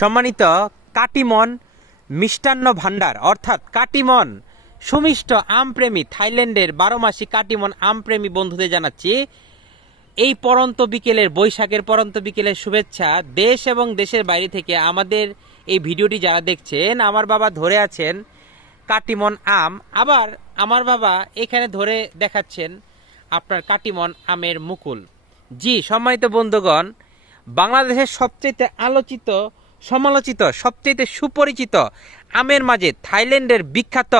সম্মানিত কাটিমন মিষ্টান্ন ভান্ডার অর্থাৎ কাটিমন সুমিষ্ট আমপ্রেমী থাইল্যান্ডের 12 মাসি কাটিমন আমপ্রেমী বন্ধুদের জানাচ্ছি এই পরন্ত বিকেলের বৈশাখের পরন্ত বিকেলের শুভেচ্ছা। দেশ এবং দেশের বাইরে থেকে আমাদের এই ভিডিওটি যারা দেখছেন, আমার বাবা ধরে আছেন কাটিমন আম, আবার আমার বাবা এখানে ধরে দেখাচ্ছেন আপনার কাটিমন আমের মুকুল। জি সম্মানিত বন্ধুগণ, বাংলাদেশের সবচেয়ে আলোচিত সমালোচিত সবচেয়ে সুপরিচিত আমের মাঝে থাইল্যান্ডের বিখ্যাত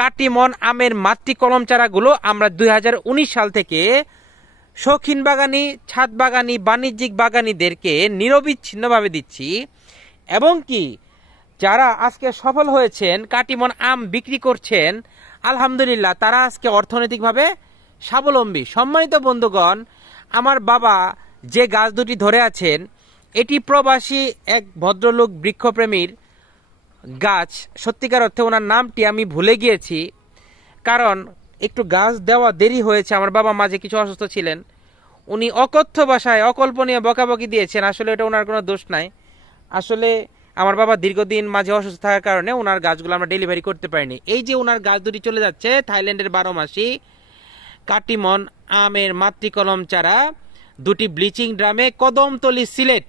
কাটিমন আমের মাতৃ কলম চারাগুলো আমরা 2019 সাল থেকে শৌখিন বাগানি, ছাদ বাগানি, বাণিজ্যিক বাগানিদেরকে নিরবিচ্ছিন্নভাবে দিচ্ছি এবং কি যারা আজকে সফল হয়েছেন কাটিমন আম বিক্রি করছেন আলহামদুলিল্লাহ, তারা আজকে অর্থনৈতিকভাবে স্বাবলম্বী। সম্মানিত বন্ধুগণ, আমার বাবা যে গাছ দুটি ধরে আছেন এটি প্রবাসী এক ভদ্রলোক বৃক্ষপ্রেমীর গাছ। সত্যিকার অর্থে ওনার নামটি আমি ভুলে গিয়েছি, কারণ একটু গাছ দেওয়া দেরি হয়েছে। আমার বাবা মাঝে কিছু অসুস্থ ছিলেন, উনি অকথ্য ভাষায় অকল্পনীয় বকাবকি দিয়েছেন। আসলে এটা ওনার কোনো দোষ নাই। আসলে আমার বাবা দীর্ঘদিন মাঝে অসুস্থ থাকার কারণে ওনার গাছগুলো আমরা ডেলিভারি করতে পারিনি। এই যে ওনার গাছ দুটি চলে যাচ্ছে থাইল্যান্ডের 12 মাসি কাটিমন আমের মাতৃকলম চারা, দুটি ব্লিচিং ড্রামে, কদমতলি সিলেট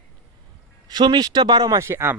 সুমিষ্ট 12 মাসি আম।